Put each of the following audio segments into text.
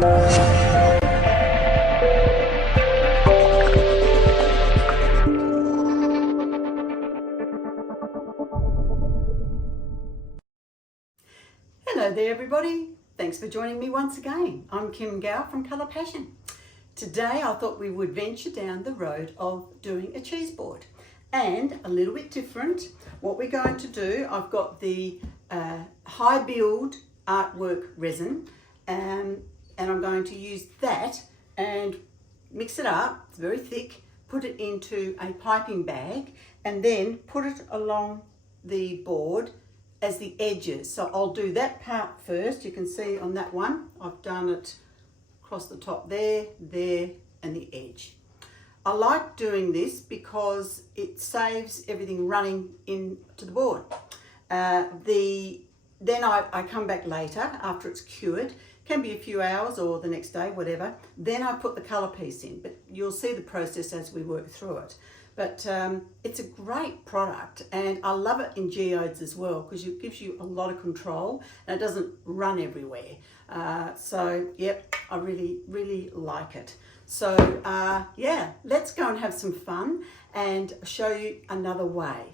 Hello there everybody, thanks for joining me once again. I'm Kim Gow from Colour Passion. Today I thought we would venture down the road of doing a cheese board, and a little bit different. What we're going to do, I've got the Hi Build Artwork Resin, and I'm going to use that and mix it up. It's very thick, put it into a piping bag and then put it along the board as the edges. So I'll do that part first. You can see on that one, I've done it across the top there, and the edge. I like doing this because it saves everything running into the board. Then I come back later after it's cured. Can be a few hours or the next day, whatever. Then I put the colour piece in, but you'll see the process as we work through it. But it's a great product, and I love it in geodes as well because it gives you a lot of control and it doesn't run everywhere. So yep, I really like it. So yeah, let's go and have some fun and show you another way.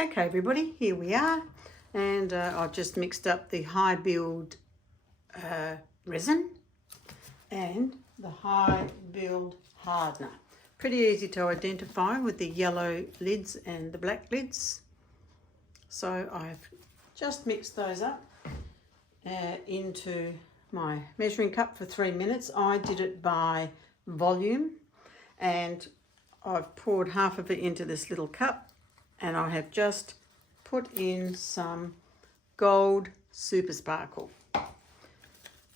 Okay everybody, here we are, and I've just mixed up the Hi Build resin and the Hi Build hardener. Pretty easy to identify with the yellow lids and the black lids. So I've just mixed those up into my measuring cup for 3 minutes. I did it by volume, and I've poured half of it into this little cup, and I have just put in some gold super sparkle.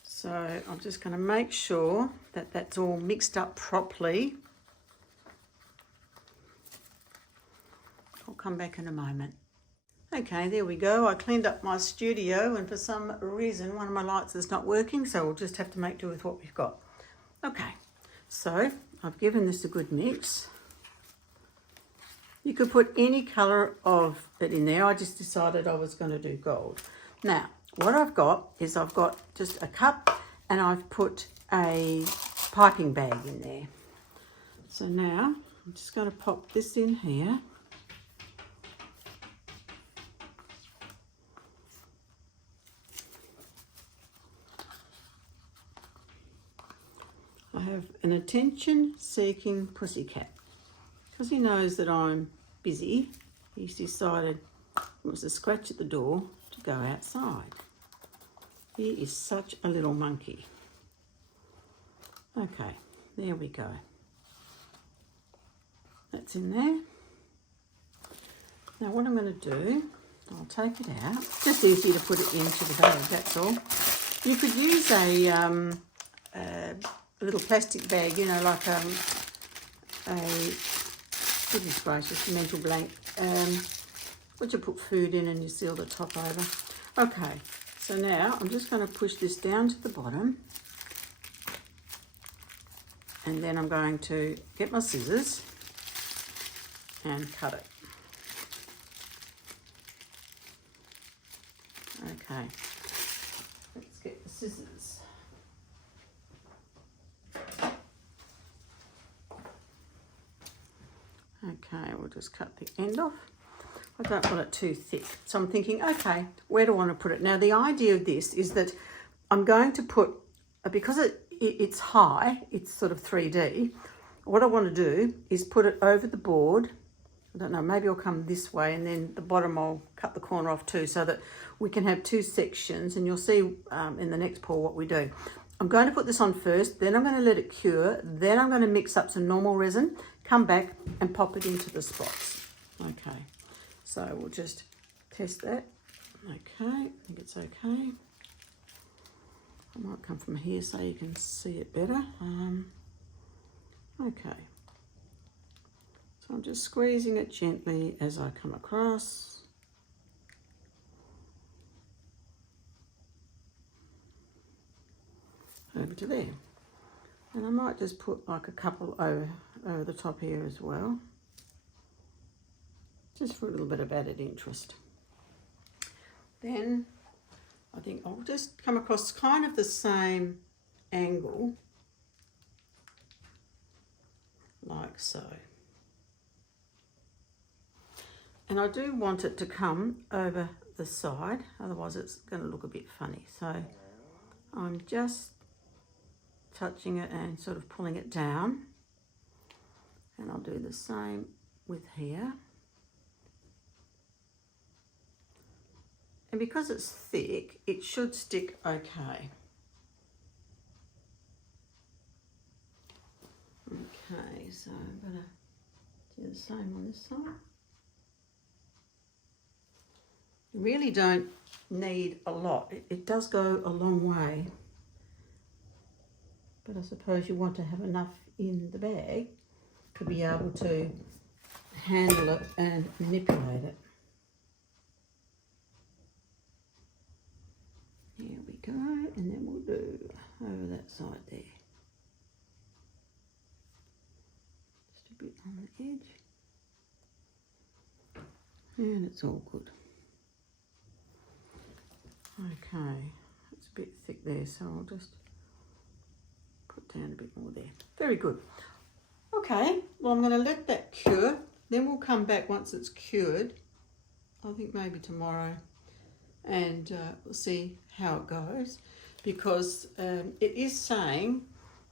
So I'm just going to make sure that that's all mixed up properly. I'll come back in a moment. Okay, there we go. I cleaned up my studio, and for some reason one of my lights is not working, so we'll just have to make do with what we've got. Okay, so I've given this a good mix. You could put any colour of it in there. I just decided I was going to do gold. Now, what I've got is I've got just a cup, and I've put a piping bag in there. So now I'm just going to pop this in here. I have an attention-seeking pussycat. Because he knows that I'm busy, he's decided he wants to scratch at the door to go outside. He is such a little monkey. Okay, there we go. That's in there. Now what I'm going to do, I'll take it out. Just easy to put it into the bag, that's all. You could use a little plastic bag, you know, like goodness gracious, mental blank, which you put food in and you seal the top over. Okay, so now I'm just going to push this down to the bottom, and then I'm going to get my scissors and cut it. Okay, let's get the scissors. Okay, we'll just cut the end off. I don't want it too thick. So I'm thinking, okay, where do I want to put it? Now the idea of this is that I'm going to put, because it's high, it's sort of 3D, what I want to do is put it over the board. I don't know, maybe I'll come this way, and then the bottom I'll cut the corner off too, so that we can have two sections, and you'll see in the next pour what we do. I'm going to put this on first, then I'm going to let it cure, then I'm going to mix up some normal resin, come back and pop it into the spots. Okay, so we'll just test that. Okay, I think it's okay. I might come from here so you can see it better. Okay, so I'm just squeezing it gently as I come across. Over to there, and I might just put like a couple over the top here as well, just for a little bit of added interest. Then I think I'll just come across kind of the same angle, like so. And I do want it to come over the side, otherwise it's going to look a bit funny. So I'm just touching it and sort of pulling it down. And I'll do the same with here. And because it's thick, it should stick okay. Okay, so I'm going to do the same on this side. You really don't need a lot. It does go a long way. But I suppose you want to have enough in the bag to be able to handle it and manipulate it. Here we go, and then we'll do over that side there. Just a bit on the edge. And it's all good. Okay, it's a bit thick there, so I'll just put down a bit more there. Very good. Okay, well I'm going to let that cure. Then we'll come back once it's cured. I think maybe tomorrow, and we'll see how it goes, because it is saying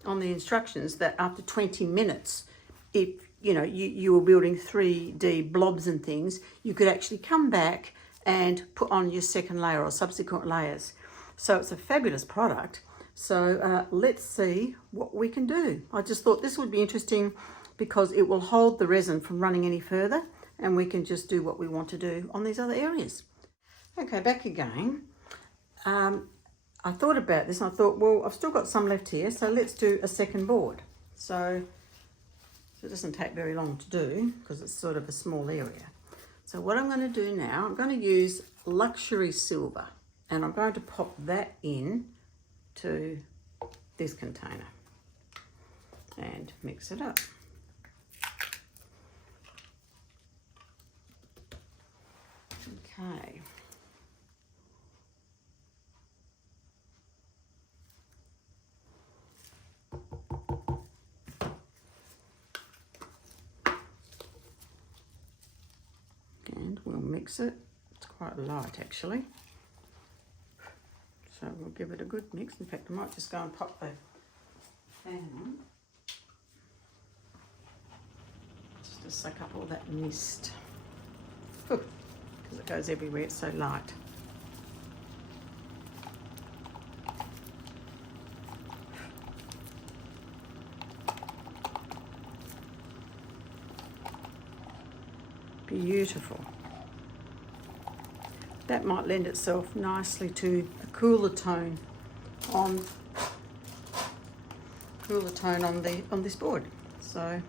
on the instructions that after 20 minutes, if you were building 3D blobs and things, you could actually come back and put on your second layer or subsequent layers. So it's a fabulous product. So let's see what we can do. I just thought this would be interesting because it will hold the resin from running any further, and we can just do what we want to do on these other areas. Okay, back again. I thought about this and I thought, well, I've still got some left here, so let's do a second board. So it doesn't take very long to do because it's sort of a small area. So what I'm going to do now, I'm going to use luxury silver, and I'm going to pop that in to this container and mix it up. Okay. And we'll mix it. It's quite light actually. So we'll give it a good mix. In fact, I might just go and pop the fan on. Just to suck up all that mist. Because it goes everywhere, it's so light. Beautiful. That might lend itself nicely to a cooler tone on this board. So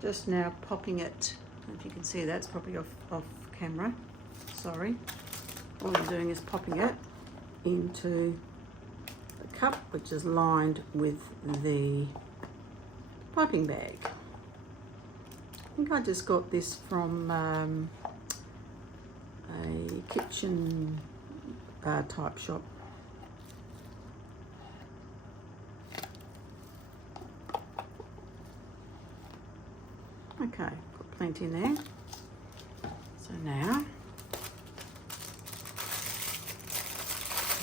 just now popping it, if you can see that, it's probably off camera, sorry. All I'm doing is popping it into the cup, which is lined with the piping bag. I think I just got this from a kitchen type shop. Okay, got plenty in there. So now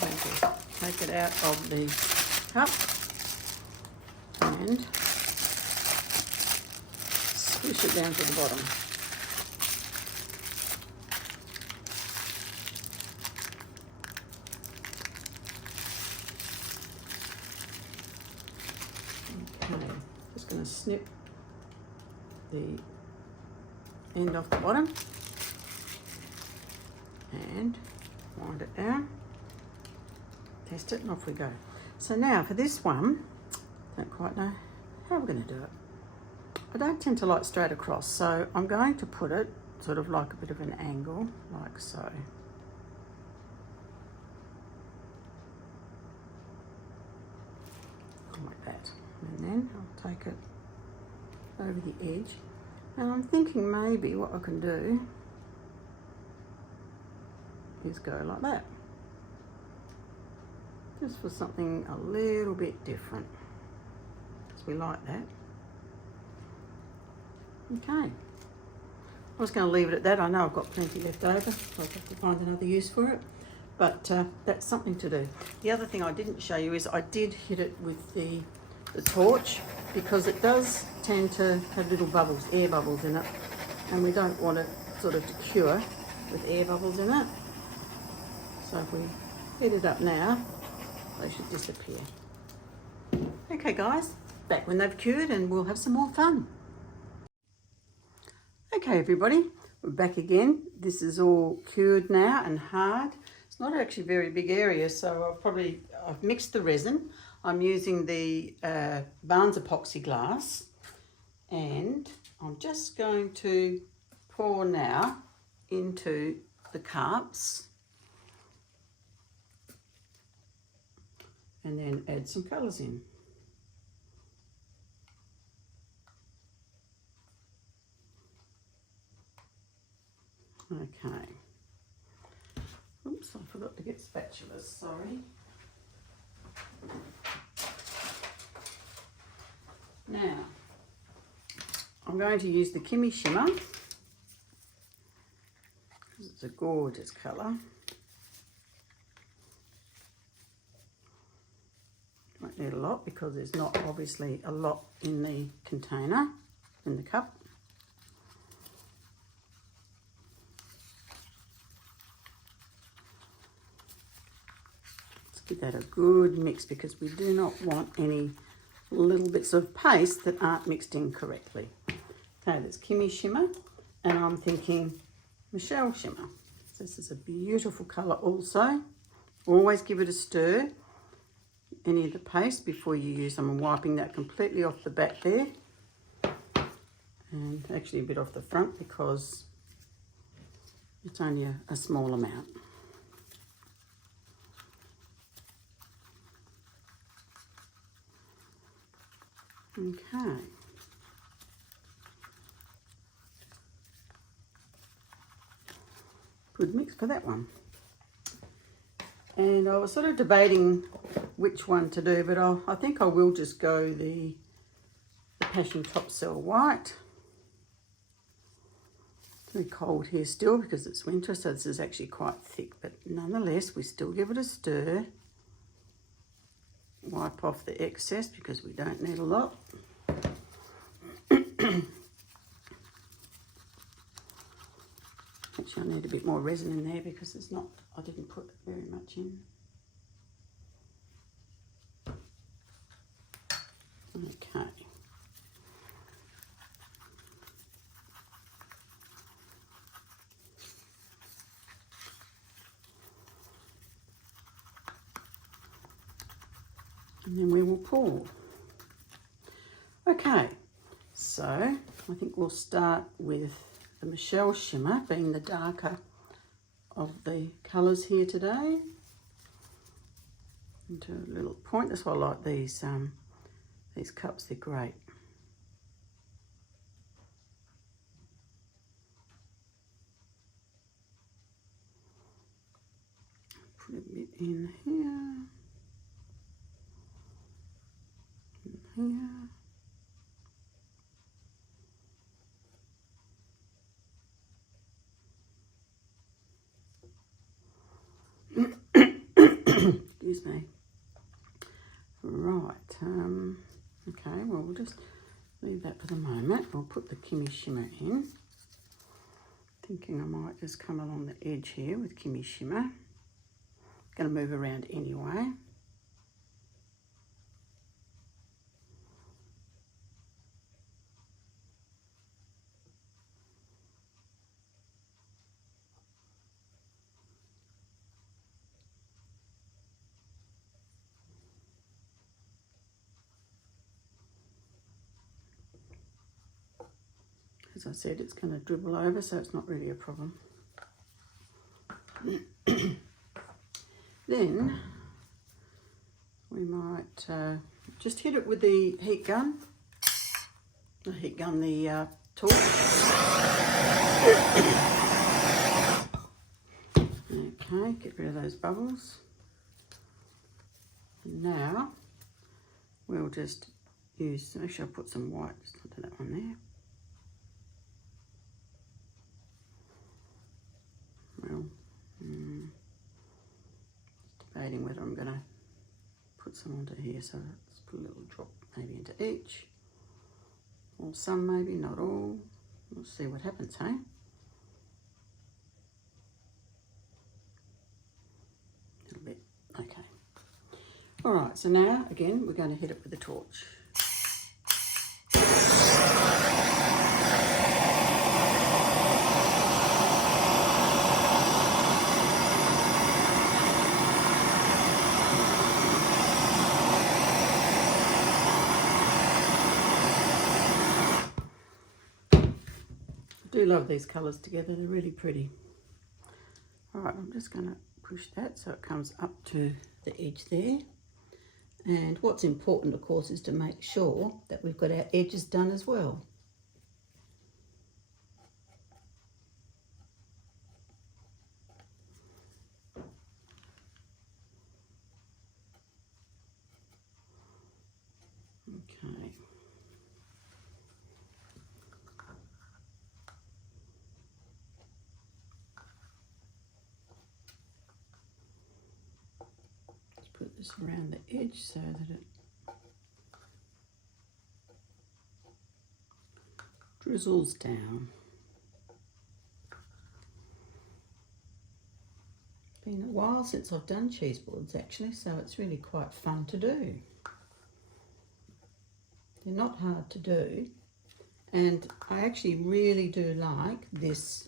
I'm going to take it out of the cup and squish it down to the bottom. Okay, just going to snip the end off the bottom and wind it down, test it, and off we go. So now for this one, don't quite know how we're going to do it. I don't tend to like straight across, so I'm going to put it sort of like a bit of an angle, like so. Like that. And then I'll take it over the edge. And I'm thinking maybe what I can do is go like that. just for something a little bit different, because we like that. Okay, I was going to leave it at that. I know I've got plenty left over, so I'll have to find another use for it, but that's something to do. The other thing I didn't show you is I did hit it with the torch, because it does tend to have little bubbles, air bubbles in it, and we don't want it sort of to cure with air bubbles in it. So if we heat it up now, they should disappear. Okay guys, back when they've cured and we'll have some more fun. Okay everybody, we're back again. This is all cured now and hard. It's not actually a very big area, so I've mixed the resin. I'm using the Barnes epoxy glass, and I'm just going to pour now into the cups and then add some colours in. Okay. Oops, I forgot to get spatulas, sorry. Now, I'm going to use the Kimmy Shimmer, because it's a gorgeous colour. Won't need a lot because there's not obviously a lot in the container, in the cup. Let's give that a good mix, because we do not want any little bits of paste that aren't mixed in correctly. Okay, there's Kimmy Shimmer, and I'm thinking Michelle Shimmer. This is a beautiful colour also. Always give it a stir, any of the paste, before you use them. I'm wiping that completely off the back there, and actually a bit off the front because it's only a small amount. Okay. Good mix for that one. And I was sort of debating which one to do, but I think I will just go the Passion Top Cell White. It's very cold here still because it's winter, so this is actually quite thick, but nonetheless we still give it a stir. Wipe off the excess because we don't need a lot. Actually, I need a bit more resin in there because it's not, I didn't put very much in. Okay. And then we will pour. Okay, so I think we'll start with the Michelle Shimmer, being the darker of the colours here today. Into a little point. That's why I like these cups, they're great. Put a bit in here. Here. Excuse me. Right, okay, well we'll just leave that for the moment. We'll put the Kimmy Shimmer in. Thinking I might just come along the edge here with Kimmy Shimmer. Going to move around anyway. As I said, it's going to dribble over, so it's not really a problem. Then we might just hit it with the heat gun. The torch. Okay, get rid of those bubbles. now we'll just use, actually I'll put some white just onto that one there. Well, debating whether I'm going to put some onto here, so let's put a little drop maybe into each, or some maybe, not all. We'll see what happens, hey? A little bit, okay. All right, so now again we're going to hit it with a torch. I do love these colours together, they're really pretty. All right, I'm just going to push that so it comes up to the edge there. And what's important, of course, is to make sure that we've got our edges done as well. Okay. Put this around the edge so that it drizzles down. Been a while since I've done cheese boards actually, so it's really quite fun to do. They're not hard to do, and I actually really do like this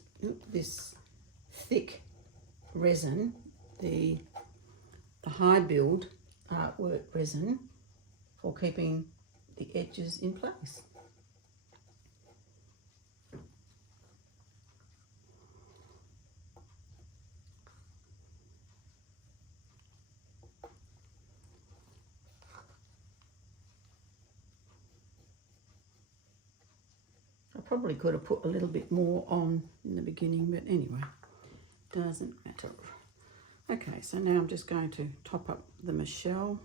thick resin, the Hi Build Artwork Resin, for keeping the edges in place. I probably could have put a little bit more on in the beginning, but anyway, doesn't matter. Okay, so now I'm just going to top up the Michelle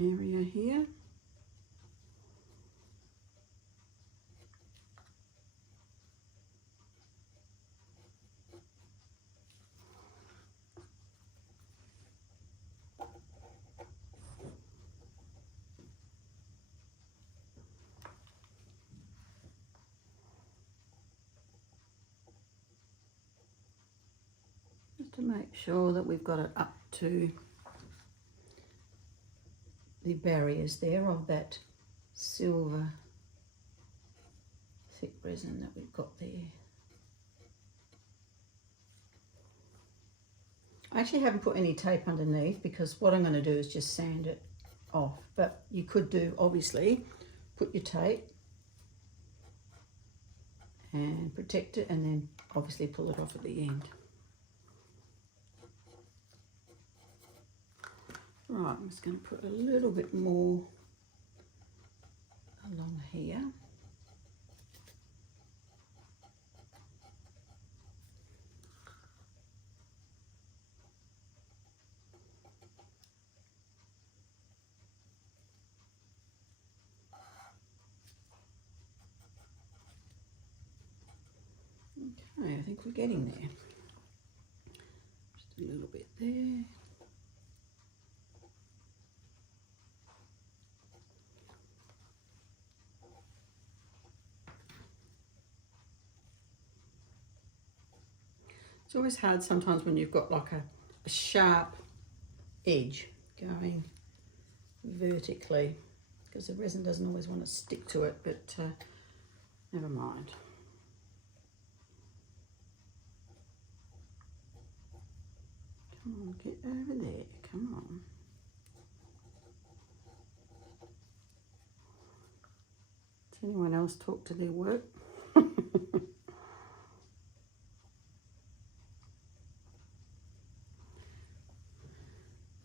area here. To make sure that we've got it up to the barriers there of that silver thick resin that we've got there. I actually haven't put any tape underneath because what I'm going to do is just sand it off, but you could do, obviously, put your tape and protect it and then obviously pull it off at the end. Right, I'm just going to put a little bit more along here. Okay, I think we're getting there. Just a little bit there. It's always hard sometimes when you've got like a sharp edge going vertically because the resin doesn't always want to stick to it, but never mind. Come on, get over there, come on. Does anyone else talk to their work?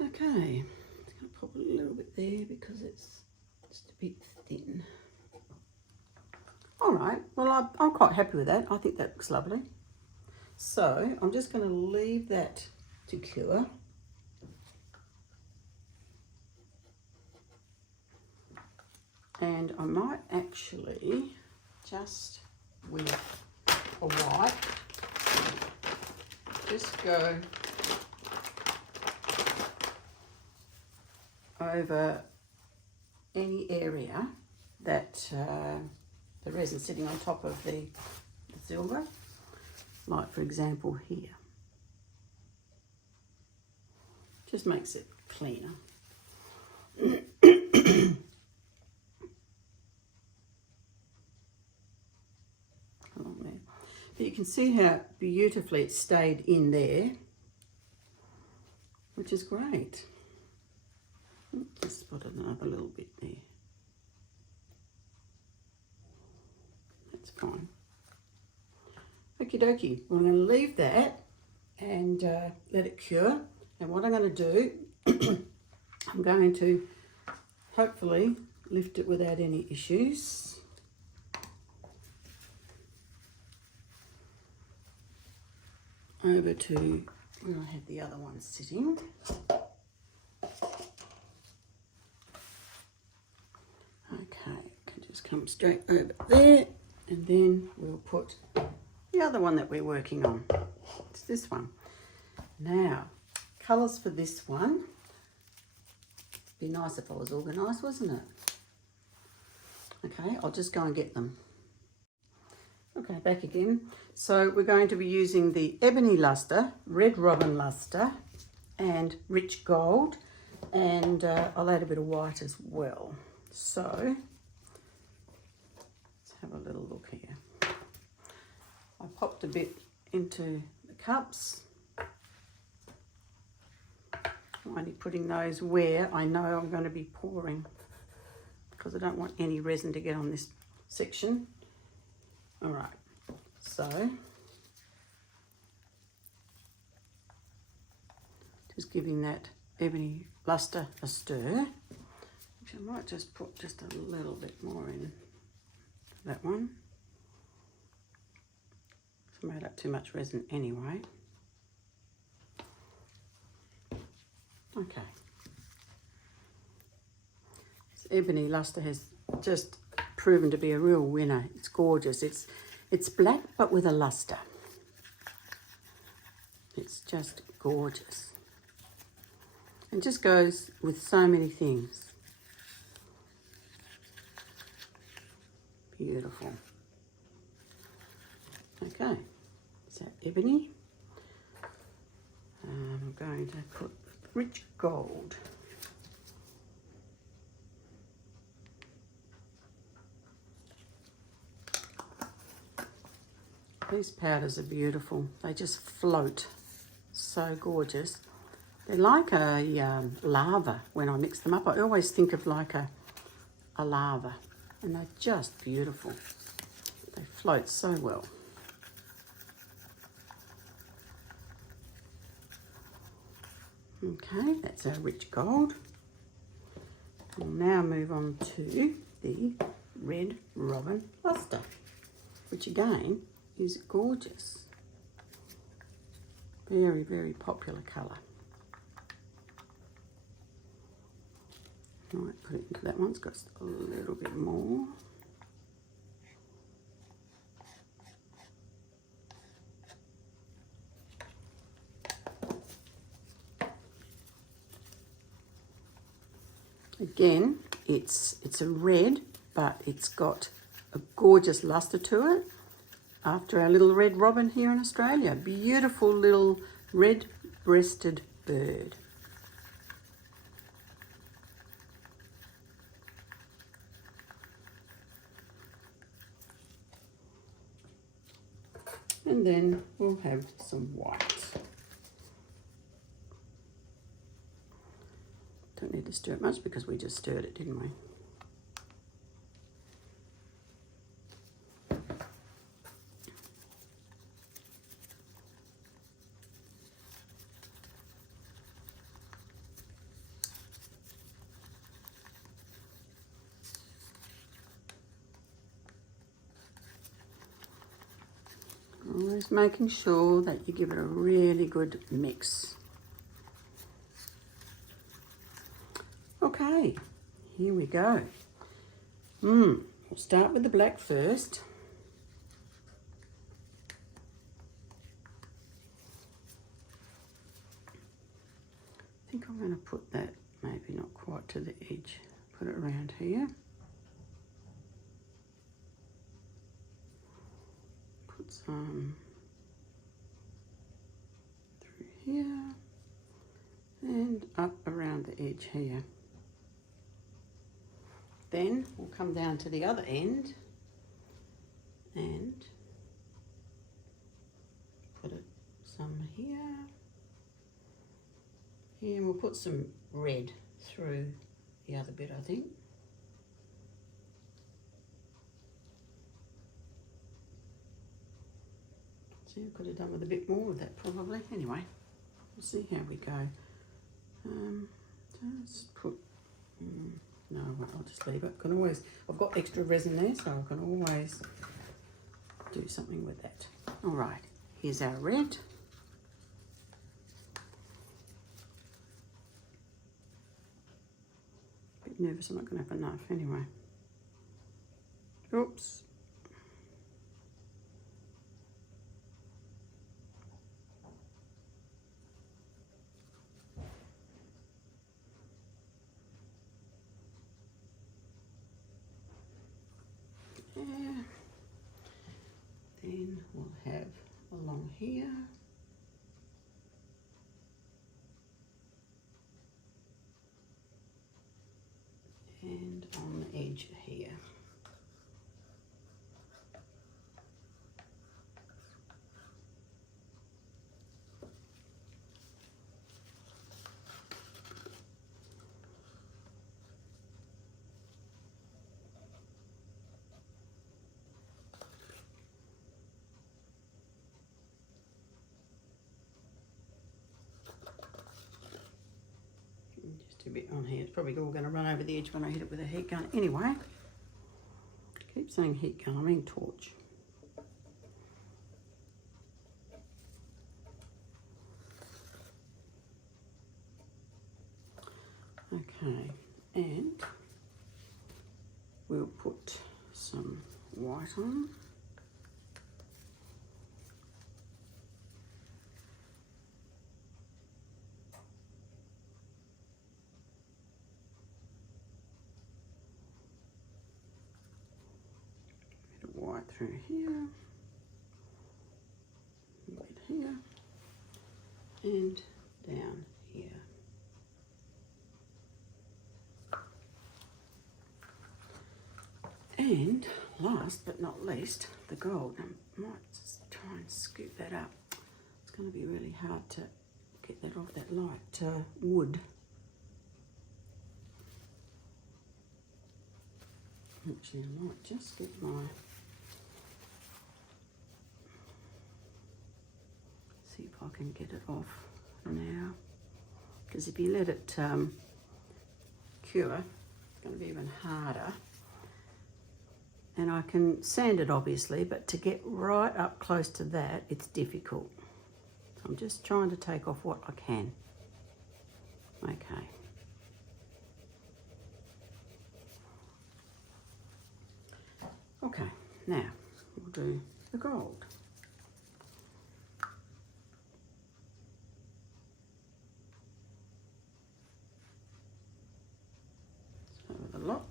Okay, I'm just going to pop a little bit there because it's just a bit thin. All right, well, I'm quite happy with that. I think that looks lovely. So I'm just going to leave that to cure And I might actually just with a wipe just go over any area that the resin sitting on top of the silver, like for example here. Just makes it cleaner. Along there. But you can see how beautifully it stayed in there, which is great. Just spotted another little bit there. That's fine. Okie dokie. Well, I'm going to leave that and let it cure. And what I'm going to do, I'm going to hopefully lift it without any issues. Over to where I had the other one sitting. Okay, can just come straight over there, and then we'll put the other one that we're working on. It's this one. Now, colours for this one. It'd be nice if I was organised, wasn't it? Okay, I'll just go and get them. Okay, back again. So we're going to be using the Ebony Luster, Red Robin Luster, and Rich Gold, and I'll add a bit of white as well. So let's have a little look here. I popped a bit into the cups. I'm only putting those where I know I'm going to be pouring, because I don't want any resin to get on this section. All right, so just giving that Ebony Luster a stir, which I might just put just a little bit more in that one. So I made up too much resin anyway. Okay. This Ebony Luster has just proven to be a real winner. It's gorgeous. It's black but with a luster. It's just gorgeous. It just goes with so many things. Beautiful. Okay, so Ebony. I'm going to put Rich Gold. These powders are beautiful. They just float. So gorgeous. They're like a lava when I mix them up. I always think of like a lava, and they're just beautiful. They float so well. Okay, that's our Rich Gold. We'll now move on to the Red Robin Luster, which again is gorgeous. Very, very popular colour. I might put it into that one. It's got a little bit more. Again, it's a red, but it's got a gorgeous luster to it. After our little red robin here in Australia. Beautiful little red-breasted bird. And then we'll have some white. Don't need to stir it much because we just stirred it, didn't we? Always making sure that you give it a really good mix. Okay, here we go. We'll start with the black first. I think I'm going to put that maybe not quite to the edge. Put it around here. Put some through here and up around the edge here. Then we'll come down to the other end and put it some here. Here, and we'll put some red through the other bit, I think. See, I could have done with a bit more of that probably. Anyway, we'll see how we go. Just put, no, I'll just leave it. Can always, I've got extra resin there, so I can always do something with that. All right, here's our red. Bit nervous, I'm not going to have enough anyway. Oops. Then we'll have along here. And on the edge here. A bit on here. It's probably all going to run over the edge when I hit it with a heat gun. Anyway, keep saying heat gun, I mean torch. Okay, and we'll put some white on. White through here, right here, and down here. And last but not least, the gold. I might just try and scoop that up. It's going to be really hard to get that off that light wood. Actually, I might just get my... See if I can get it off now, because if you let it cure, it's going to be even harder. And I can sand it obviously, but to get right up close to that, it's difficult. So I'm just trying to take off what I can. Okay. Okay, now we'll do the gold. A lot.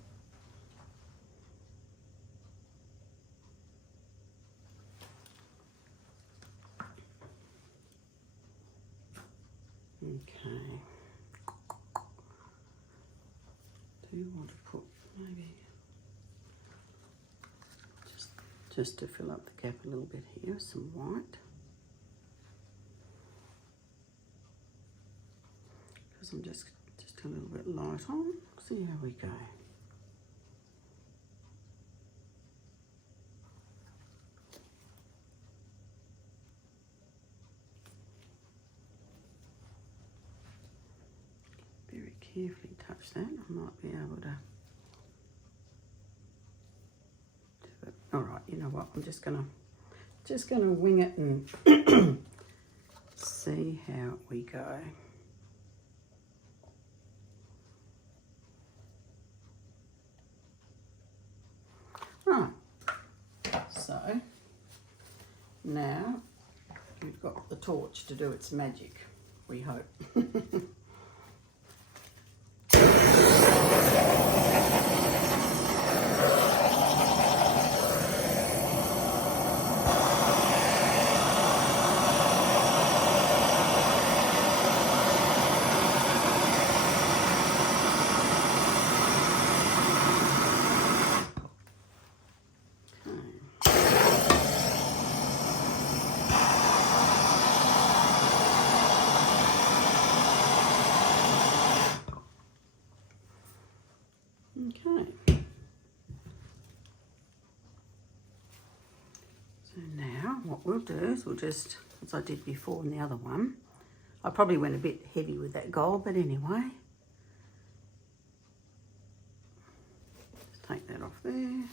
Okay. Do you want to put maybe just to fill up the gap a little bit here, some white. Because I'm just a little bit light on. See how we go. Very carefully touch that. I might be able to do it. All right, you know what? I'm just gonna wing it and see how we go. Now we've got the torch to do its magic, we hope. Okay, so now what we'll do is we'll just, as I did before in the other one, I probably went a bit heavy with that gold, but anyway, just take that off there.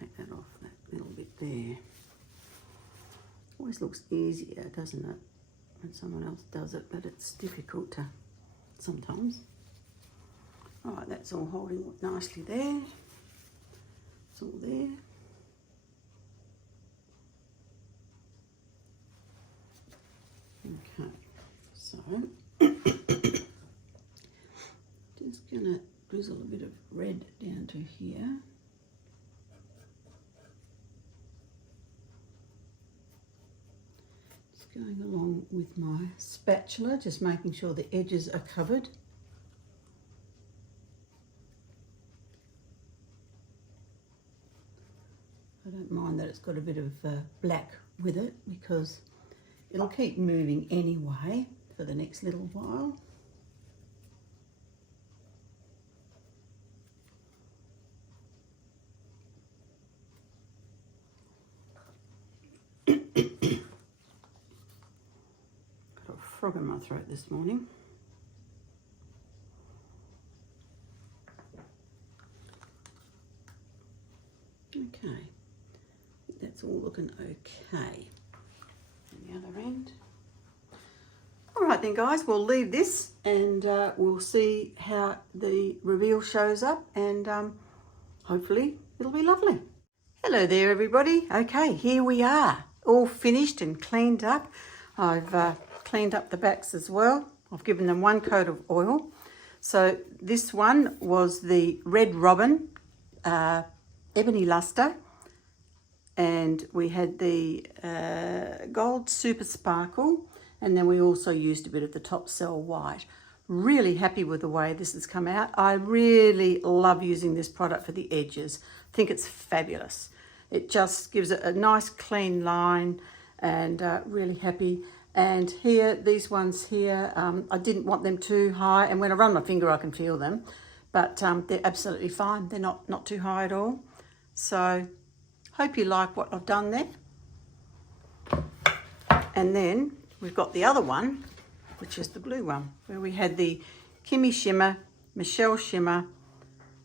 Take that off that little bit there. Always looks easier, doesn't it, when someone else does it, but it's difficult to sometimes. All right, that's all holding nicely there. It's all there. Okay, so just gonna drizzle a bit of red down to here. Going along with my spatula, just making sure the edges are covered. I don't mind that it's got a bit of black with it because it'll keep moving anyway for the next little while. Frog in my throat this morning. Okay, I think that's all looking okay. And the other end. All right then guys, we'll leave this and we'll see how the reveal shows up, and hopefully it'll be lovely. Hello there everybody. Okay, here we are, all finished and cleaned up. I've cleaned up the backs as well. I've given them one coat of oil. So this one was the Red Robin Ebony Luster, and we had the Gold Super Sparkle, and then we also used a bit of the Top Cell White. Really happy with the way this has come out. I really love using this product for the edges. I think it's fabulous. It just gives it a nice clean line, and really happy. And here, these ones here, I didn't want them too high, and when I run my finger I can feel them, but they're absolutely fine. They're not too high at all. So hope you like what I've done there. And then we've got the other one, which is the blue one, where we had the Kimmy Shimmer, Michelle Shimmer,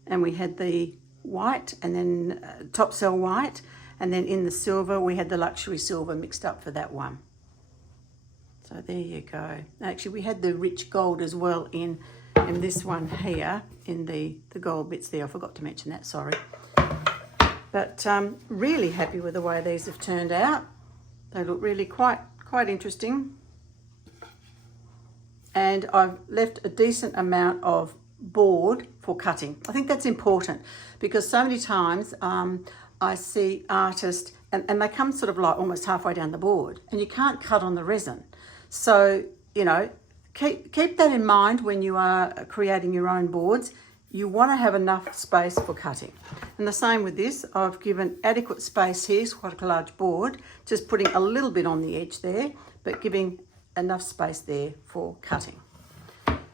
and we had the white, and then Top Cell White, and then in the silver we had the Luxury Silver mixed up for that one. So there you go. Actually, we had the rich gold as well in this one here, in the gold bits there. I forgot to mention that, sorry. But really happy with the way these have turned out. They look really quite interesting. And I've left a decent amount of board for cutting. I think that's important because so many times I see artists and they come sort of like almost halfway down the board and you can't cut on the resin. So, you know, keep that in mind when you are creating your own boards. You want to have enough space for cutting. And the same with this, I've given adequate space here. It's quite a large board, just putting a little bit on the edge there, but giving enough space there for cutting.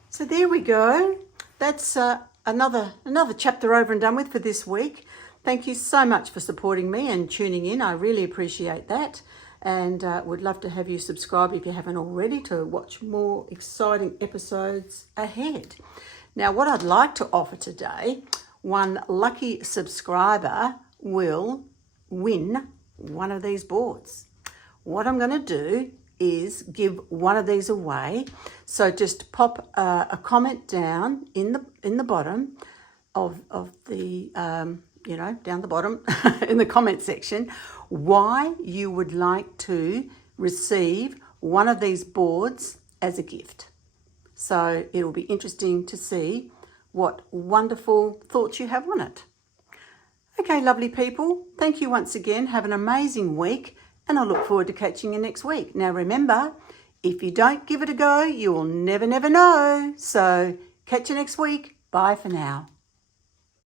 So there we go. That's another chapter over and done with for this week. Thank you so much for supporting me and tuning in. I really appreciate that. And would love to have you subscribe if you haven't already to watch more exciting episodes ahead. Now, what I'd like to offer today, one lucky subscriber will win one of these boards. What I'm going to do is give one of these away. So just pop a comment down in the bottom the, down the bottom in the comment section, why you would like to receive one of these boards as a gift. So it'll be interesting to see what wonderful thoughts you have on it. Okay, lovely people, thank you once again. Have an amazing week, and I look forward to catching you next week. Now remember, if you don't give it a go, you will never know. So catch you next week. Bye for now.